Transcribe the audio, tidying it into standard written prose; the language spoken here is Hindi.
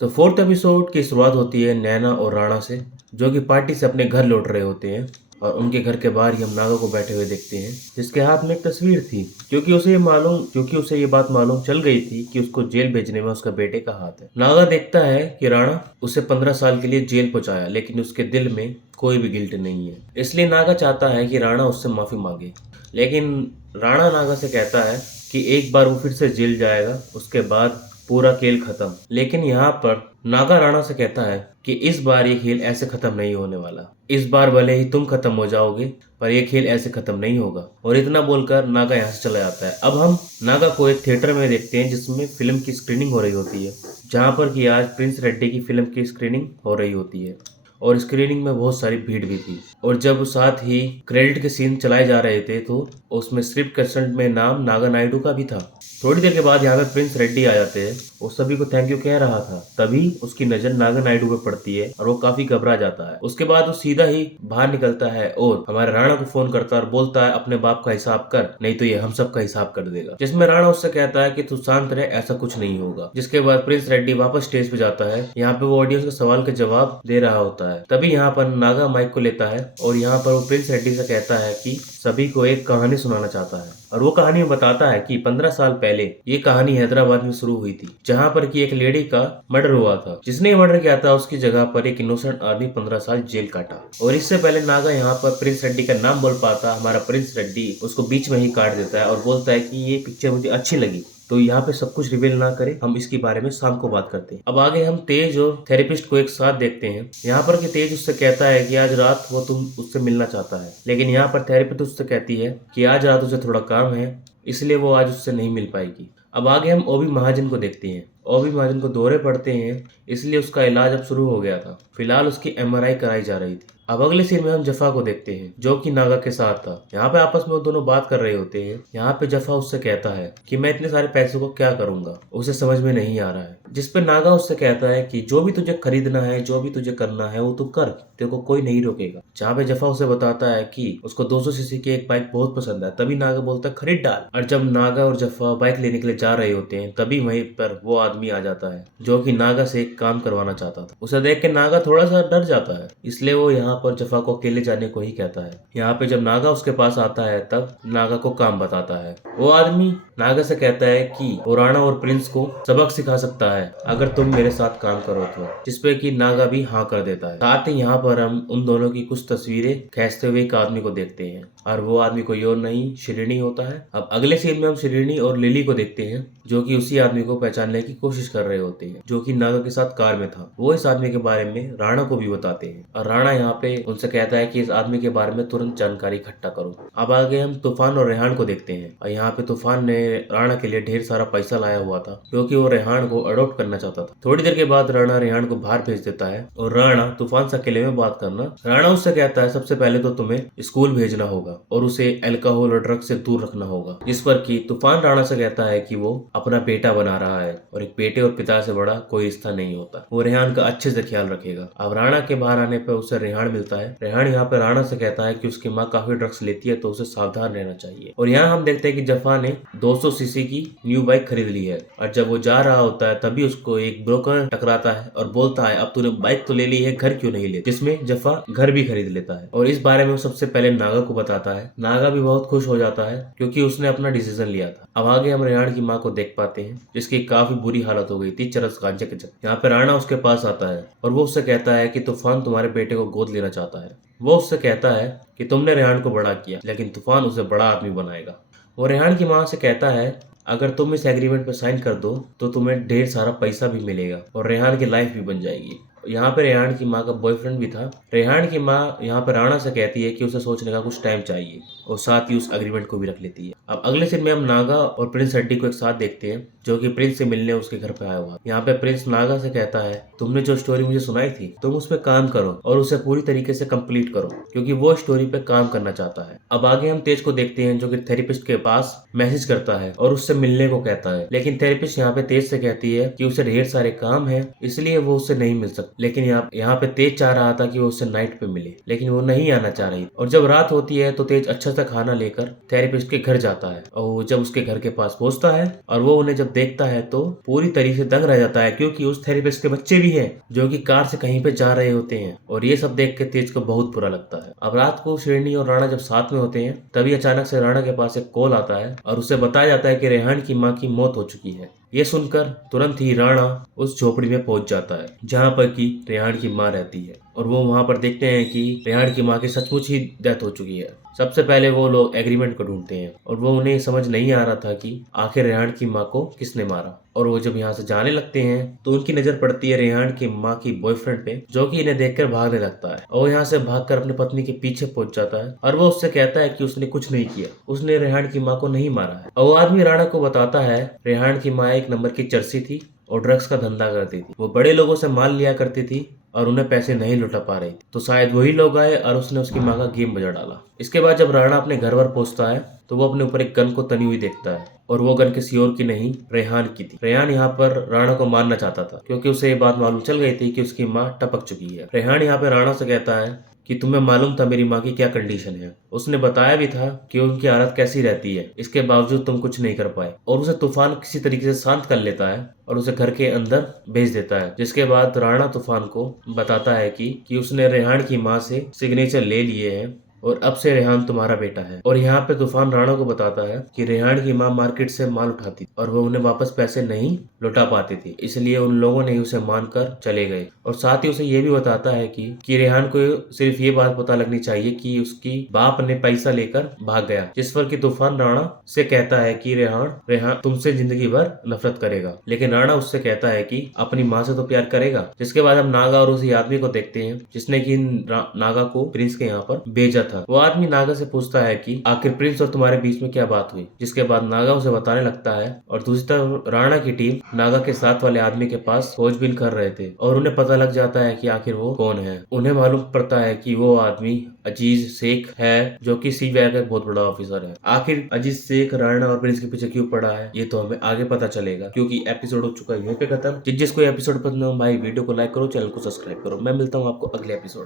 तो फोर्थ एपिसोड की शुरुआत होती है नैना और राणा से, जो कि पार्टी से अपने घर लौट रहे होते हैं। और उनके घर के बाहर ही हम नागा को बैठे हुए देखते हैं, जिसके हाथ में एक तस्वीर थी, क्योंकि उसे ये बात मालूम चल गई थी कि उसको जेल भेजने में उसका बेटे का हाथ है। नागा देखता है कि राणा उसे 15 साल के लिए जेल पहुंचाया, लेकिन उसके दिल में कोई भी गिल्ट नहीं है। इसलिए नागा चाहता है कि राणा उससे माफी मांगे, लेकिन राणा नागा से कहता है कि एक बार वो फिर से जेल जाएगा, उसके बाद पूरा खेल खत्म। लेकिन यहाँ पर नागा राणा से कहता है कि इस बार ये खेल ऐसे खत्म नहीं होने वाला। इस बार भले ही तुम खत्म हो जाओगे, पर ये खेल ऐसे खत्म नहीं होगा। और इतना बोलकर नागा यहाँ से चला जाता है। अब हम नागा को एक थिएटर में देखते हैं, जिसमें फिल्म की स्क्रीनिंग हो रही होती है, जहाँ पर कि आज प्रिंस रेड्डी की फिल्म की स्क्रीनिंग हो रही होती है। और स्क्रीनिंग में बहुत सारी भीड़ भी थी। और जब साथ ही क्रेडिट के सीन चलाए जा रहे थे, तो उसमें स्क्रिप्ट कंसल्टेंट में नाम नागा नायडू का भी था। थोड़ी देर के बाद यहाँ पे प्रिंस रेड्डी आ जाते हैं। वो सभी को थैंक यू कह रहा था, तभी उसकी नजर नागा नायडू पे पड़ती है और वो काफी घबरा जाता है। उसके बाद वो सीधा ही बाहर निकलता है और हमारे राणा को फोन करता है और बोलता है अपने बाप का हिसाब कर, नहीं तो ये हम सब का हिसाब कर देगा। जिसमें राणा उससे कहता है कि तू शांत रहे, ऐसा कुछ नहीं होगा। जिसके बाद प्रिंस रेड्डी वापस स्टेज पे जाता है। यहाँ पे वो ऑडियंस के सवाल के जवाब दे रहा होता है। तभी यहाँ पर नागा माइक को लेता है और यहाँ पर वो प्रिंस रेड्डी से कहता है कि सभी को एक कहानी सुनाना चाहता है। और वो कहानी में बताता है कि 15 साल पहले ये कहानी हैदराबाद में शुरू हुई थी, जहाँ पर कि एक लेडी का मर्डर हुआ था। जिसने मर्डर किया था, उसकी जगह पर एक इनोसेंट आदमी 15 साल जेल काटा। और इससे पहले नागा यहाँ पर प्रिंस रेड्डी का नाम बोल पाता, हमारा प्रिंस रेड्डी उसको बीच में ही काट देता है और बोलता है कि ये पिक्चर मुझे अच्छी लगी, तो यहाँ पे सब कुछ रिवील ना करें, हम इसके बारे में शाम को बात करते हैं। अब आगे हम तेज और थेरेपिस्ट को एक साथ देखते हैं। यहाँ पर कि तेज उससे कहता है कि आज रात वो तुम उससे मिलना चाहता है, लेकिन यहाँ पर थेरेपिस्ट उससे कहती है कि आज रात उसे थोड़ा काम है, इसलिए वो आज उससे नहीं मिल पाएगी। अब आगे हम ओबी महाजन को देखते हैं। ओबी महाजन को दौरे पड़ते हैं, इसलिए उसका इलाज अब शुरू हो गया था। फिलहाल उसकी एमआरआई कराई जा रही थी। अब अगले सीन में हम जफा को देखते हैं, जो कि नागा के साथ था। यहाँ पे आपस में वो दोनों बात कर रहे होते हैं। यहाँ पे जफा उससे कहता है कि मैं इतने सारे पैसों को क्या करूंगा, उसे समझ में नहीं आ रहा है। जिस पे नागा उससे कहता है कि जो भी तुझे खरीदना है, जो भी तुझे करना है, वो तू कर, तेरे को कोई नहीं रोकेगा। जहाँ पे जफा उसे बताता है कि उसको 200 सीसी की एक बाइक बहुत पसंद है, तभी नागा बोलता है खरीद डाल। और जब नागा और जफा बाइक लेने के लिए जा रहे होते हैं, तभी वहीं पर वो आदमी आ जाता है, जो कि नागा से एक काम करवाना चाहता था। उसे देख के नागा थोड़ा सा डर जाता है, इसलिए वो यहाँ पर जफा को अकेले जाने को ही कहता है। यहाँ पे जब नागा उसके पास आता है, तब नागा को काम बताता है। वो आदमी नागा से कहता है कि वो राणा और प्रिंस को सबक सिखा सकता है अगर तुम मेरे साथ काम करो तो। जिसपे कि नागा भी हाँ कर देता है। साथ ही यहाँ पर हम उन दोनों की कुछ तस्वीरें खींचते हुए एक आदमी को देखते हैं, और वो आदमी कोई और नहीं, श्रीनी होता है। अब अगले सीन में हम श्रीनी और लिली को देखते हैं, जो कि उसी आदमी को पहचानने की कोशिश कर रहे होते हैं, जो कि नागा के साथ कार में था। वो इस आदमी के बारे में राणा को भी बताते हैं, और राणा यहाँ पे उनसे कहता है कि इस आदमी के बारे में तुरंत जानकारी इकट्ठा करो। अब आगे हम तूफान और रेहान को देखते हैं, और यहाँ पे तूफान ने राणा के लिए ढेर सारा पैसा लाया हुआ था, क्योंकि वो रेहान को अडॉप्ट करना चाहता था। थोड़ी देर के बाद राणा रेहान को बाहर भेज देता है, और राणा तूफान से अकेले में बात करना। राणा उससे कहता है सबसे पहले तो तुम्हें स्कूल भेजना होगा और उसे अल्कोहल और ड्रग्स से दूर रखना होगा। जिस पर कि तूफान राणा से कहता है कि वो अपना बेटा बना रहा है, और एक बेटे और पिता से बड़ा कोई रिश्ता नहीं होता, वो रेहान का अच्छे से ख्याल रखेगा। अब राणा के बाहर आने पर उसे रेहान मिलता है। रेहान यहाँ पे राणा से कहता है कि उसकी माँ काफी ड्रग्स लेती है, तो उसे सावधान रहना चाहिए। और यहाँ हम देखते हैं कि जफा ने 200 सीसी की न्यू बाइक खरीद ली है, और जब वो जा रहा होता है, तभी उसको एक ब्रोकर टकराता है और बोलता है अब तूने बाइक तो ले ली है, घर क्यों नहीं ले, जिसमें जफा घर भी खरीद लेता है। और इस बारे में वो सबसे पहले नागा को बताता है। नागा भी बहुत खुश हो जाता है, क्योंकि उसने अपना डिसीजन लिया था। अब आगे हम रेहान की माँ को देख पाते हैं, जिसकी काफी बुरी हालत हो गई थी चरस गांजे के चक्कर। यहाँ पे राणा उसके पास आता है, और वो उससे कहता है कि तूफान तुम्हारे बेटे को गोद लेना चाहता है। वो उससे कहता है कि तुमने रेहान को बड़ा किया, लेकिन तूफान उसे बड़ा आदमी बनाएगा। वो रेहान की माँ से कहता है अगर तुम इस एग्रीमेंट पर साइन कर दो, तो तुम्हें ढेर सारा पैसा भी मिलेगा और रेहान की लाइफ भी बन जाएगी। यहाँ पे रेहान की माँ का बॉयफ्रेंड भी था। रेहान की माँ यहाँ पे राणा से कहती है कि उसे सोचने का कुछ टाइम चाहिए, और साथ ही उस एग्रीमेंट को भी रख लेती है। अब अगले सीन में हम नागा और प्रिंस रेड्डी को एक साथ देखते हैं, जो कि प्रिंस से मिलने उसके घर पे आया हुआ। यहाँ पे प्रिंस नागा से कहता है तुमने जो स्टोरी मुझे सुनाई थी, तुम उस पर काम करो और उसे पूरी तरीके से कंप्लीट करो, क्योंकि वो स्टोरी पे काम करना चाहता है। अब आगे हम तेज को देखते हैं, जो कि थेरेपिस्ट के पास मैसेज करता है और उससे मिलने को कहता है, लेकिन थेरेपिस्ट यहाँ पे तेज से कहती है कि उसे ढेर सारे काम है, इसलिए वो उससे नहीं मिल सकती। लेकिन यहाँ पे तेज चाह रहा था कि वो उससे नाइट पे मिले, लेकिन वो नहीं आना चाह रही। और जब रात होती है तो तेज अच्छा सा खाना लेकर थेरेपिस्ट के घर जाता है, और वो जब उसके घर के पास पहुंचता है और वो उन्हें जब देखता है तो पूरी तरीके से दंग रह जाता है, क्योंकि उस थेरेपिस्ट के बच्चे भी हैं जो कि कार से कहीं पे जा रहे होते हैं। और ये सब देख के तेज को बहुत बुरा लगता है। अब रात को शेरनी और राणा जब साथ में होते हैं तभी अचानक से राणा के पास एक कॉल आता है और उसे बताया जाता है कि रेहान की माँ की मौत हो चुकी है। ये सुनकर तुरंत ही राणा उस झोपड़ी में पहुंच जाता है जहाँ पर कि रेहान की माँ रहती है, और वो वहाँ पर देखते हैं कि रेहान की माँ की सचमुच ही डेथ हो चुकी है। सबसे पहले वो लोग एग्रीमेंट को ढूंढते हैं और वो उन्हें समझ नहीं आ रहा था कि आखिर रेहान की माँ को किसने मारा। और वो जब यहाँ से जाने लगते हैं तो उनकी नजर पड़ती है रेहान की माँ की बॉयफ्रेंड पे, जो कि इन्हें देखकर भागने लगता है। और वो यहाँ से भागकर अपनी पत्नी के पीछे पहुंच जाता है और वो उससे कहता है कि उसने कुछ नहीं किया, उसने रेहान की माँ को नहीं मारा है। और वो आदमी राणा को बताता है रेहान की माँ एक नंबर की चर्सी थी और ड्रग्स का धंधा करती थी। वो बड़े लोगों से माल लिया करती थी और उन्हें पैसे नहीं लौटा पा रही, तो शायद वही लोग आए और उसने उसकी माँ का गेम बजा डाला। इसके बाद जब राणा अपने घर पर पहुंचता है तो वो अपने ऊपर एक गन को तनी हुई देखता है, और वो गन किसी और की नहीं रेहान की थी। रेहान यहाँ पर राणा को मारना चाहता था क्योंकि उसे ये बात मालूम चल गई थी कि उसकी माँ टपक चुकी है। रेहान यहाँ पे राणा से कहता है कि तुम्हें मालूम था मेरी माँ की क्या कंडीशन है, उसने बताया भी था कि उनकी हालत कैसी रहती है, इसके बावजूद तुम कुछ नहीं कर पाए। और उसे तूफान किसी तरीके से शांत कर लेता है और उसे घर के अंदर भेज देता है, जिसके बाद राणा तूफान को बताता है कि उसने रेहान की माँ से सिग्नेचर ले लिए हैं और अब से रेहान तुम्हारा बेटा है। और यहाँ पे तूफान राणा को बताता है कि रेहान की माँ मार्केट से माल उठाती और वो उन्हें वापस पैसे नहीं लौटा पाती थी, इसलिए उन लोगों ने उसे मानकर चले गए। और साथ ही उसे ये भी बताता है कि रेहान को सिर्फ ये बात पता लगनी चाहिए कि उसकी बाप ने पैसा लेकर भाग गया, जिस पर कि तूफान राणा से कहता है कि रेहान तुमसे जिंदगी भर नफरत करेगा, लेकिन राणा उससे कहता है कि अपनी माँ से तो प्यार करेगा। जिसके बाद हम नागा और उसी आदमी को देखते हैं जिसने कि नागा को प्रिंस के यहाँ पर भेजा था। वो आदमी नागा से पूछता है कि आखिर प्रिंस और तुम्हारे बीच में क्या बात हुई, जिसके बाद नागा उसे बताने लगता है। और दूसरी तरफ राणा की टीम नागा के साथ वाले आदमी के पास खोजबीन कर रहे थे और उन्हें पता लग जाता है कि आखिर वो कौन है। उन्हें मालूम पड़ता है कि वो आदमी अजीज शेख है, जो कि सीबीआई का एक बहुत बड़ा ऑफिसर है। आखिर अजीज शेख राणा और प्रिंस के पीछे क्यों पड़ा है ये तो हमें आगे पता चलेगा, क्योंकि एपिसोड हो चुका है यहीं पे खत्म। जिसको एपिसोड पसंद हो भाई वीडियो को लाइक करो, चैनल को सब्सक्राइब करो। मैं मिलता हूँ आपको अगले एपिसोड।